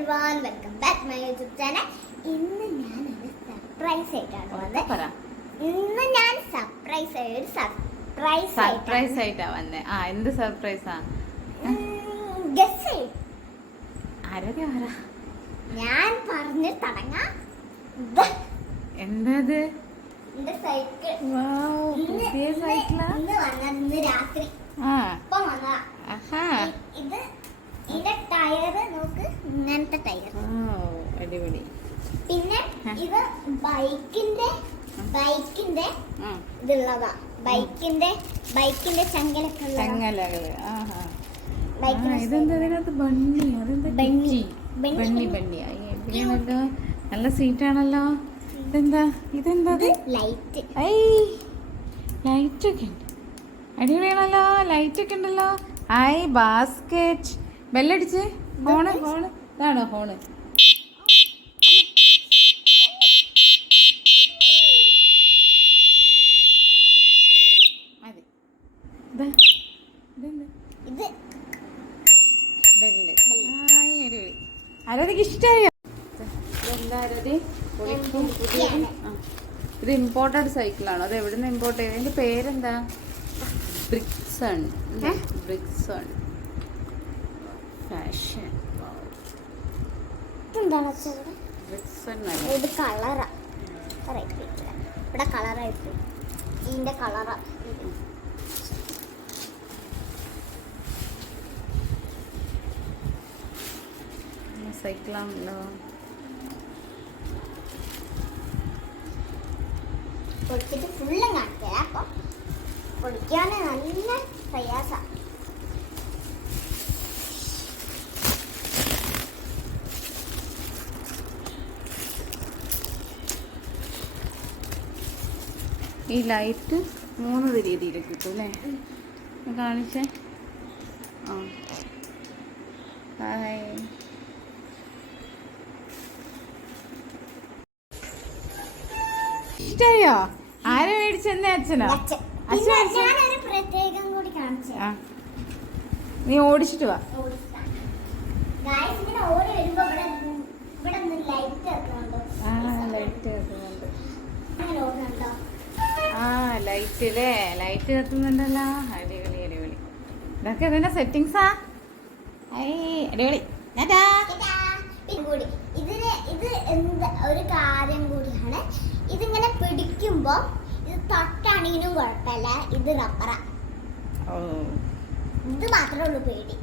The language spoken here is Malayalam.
Everyone welcome back my YouTube channel ഇന്ന് ഞാൻ ഒരു സർപ്രൈസ് ആയിട്ടാണ് വന്നത്. പറ. ഇന്ന് ഞാൻ സർപ്രൈസ് ആയി ഒരു സർപ്രൈസ് സർപ്രൈസ് ആയിട്ടാ വന്നേ. ആ എന്ത് സർപ്രൈസാ ഗസ് ആരൊക്കെ പറ ഞാൻ പറഞ്ഞ് തുടങ്ങാം. എന്തത്? എന്റെ സൈക്കിൾ പുതിയ സൈക്കിളാ ഇന്ന് വന്നത് ഇന്ന് രാത്രി. ആ. ഇപ്പം വന്നതാ. ആഹാ. ഇത് ഇതിന്റെ ഇങ്ങനത്തെ ടയർ അടിപൊളി. പിന്നെ. ഇത് ബൈക്കിന്റെ ബൈക്കിന്റെ ഇതുള്ളതാ. ബൈക്കിന്റെ ബൈക്കിന്റെ ചങ്ങലൊക്കെ. ചങ്ങലകൾ. ഇതെന്താ ഇതിനകത്ത് ബണ്ണി? അതെന്താ ബണ്ണി. ബണ്ണി. ബണ്ണി നല്ല സീറ്റാണല്ലോ. ഇതെന്താ? ഇതെന്താ ഇത് ലൈറ്റ് ഐ ലൈറ്റ് ഒക്കെ ഉണ്ട്. അടിപൊളിയാണല്ലോ. ലൈറ്റ് ഒക്കെ ഉണ്ടല്ലോ. ഐ ബാസ്കറ്റ് ബെല്ലടിച്ച്. ഫോണ് ഫോണ് ഇതാണോ ഫോണ്? മതി. ഇതാ. ബെല്ല്. ആരോധിക്ക് ഇഷ്ടമായോ ഇമ്പോർട്ടഡ് സൈക്കിളാണോ അത് എവിടെ നിന്ന് ഇമ്പോർട്ട് ചെയ്ത്? ഇതിന്റെ പേരെന്താ? ബ്രിക്സൺ ബ്രിക്സൺ ഫാഷൻ എന്താണ് വെച്ചത്? ബ്രിക്സൺ ഇത് കളറാ. ഇവിടെ കളറായിട്ട്. ഇതിന്റെ കളറാ. സൈക്കിളാണല്ലോ. പൊടിച്ചിട്ട് ഫുള്ളും കാണിക്കാം അപ്പം പൊടിക്കാൻ നല്ല പ്രയാസ. ഈ ലൈറ്റ് മൂന്ന് രീതിയിൽ കിട്ടും അല്ലേ? കാണിച്ചേ. ആ. ഹായ് ഇഷ്ടമായോ ആരെ മേടിച്ചെന്നേ അച്ഛനോ? അച്ഛൻ. നീ ഓടിച്ചിട്ട് വാ ഗായ്സ് ഇങ്ങനെ ഓടി വരുമ്പോ ഇവിടെ നിന്ന്- ഇവിടെ നിന്ന് ലൈറ്റ് എത്തുന്നുണ്ടോ ആ ലൈറ്റ് കത്തുന്നുണ്ട് അങ്ങനെ ഓടുന്നുണ്ടോ ആ ലൈറ്റ് അല്ലേ? ലൈറ്റ് കത്തുന്നുണ്ടല്ലോ. അടിപൊളി അടിപൊളി. ഇതൊക്കെ ഇതിന്റെ സെറ്റിങ്സാ? ഐ അടിപൊളി. ഇതിന് ഇത് എന്ത് ഒരു കാര്യം കൂടിയാണ്. ഇതിങ്ങനെ പിടിക്കുമ്പോ ഇത് തൊട്ടാണെങ്കിലും കുഴപ്പമില്ല. ഇത് റബ്ബറ. ഇത് മാത്രമേ ഉള്ളൂ പേടി.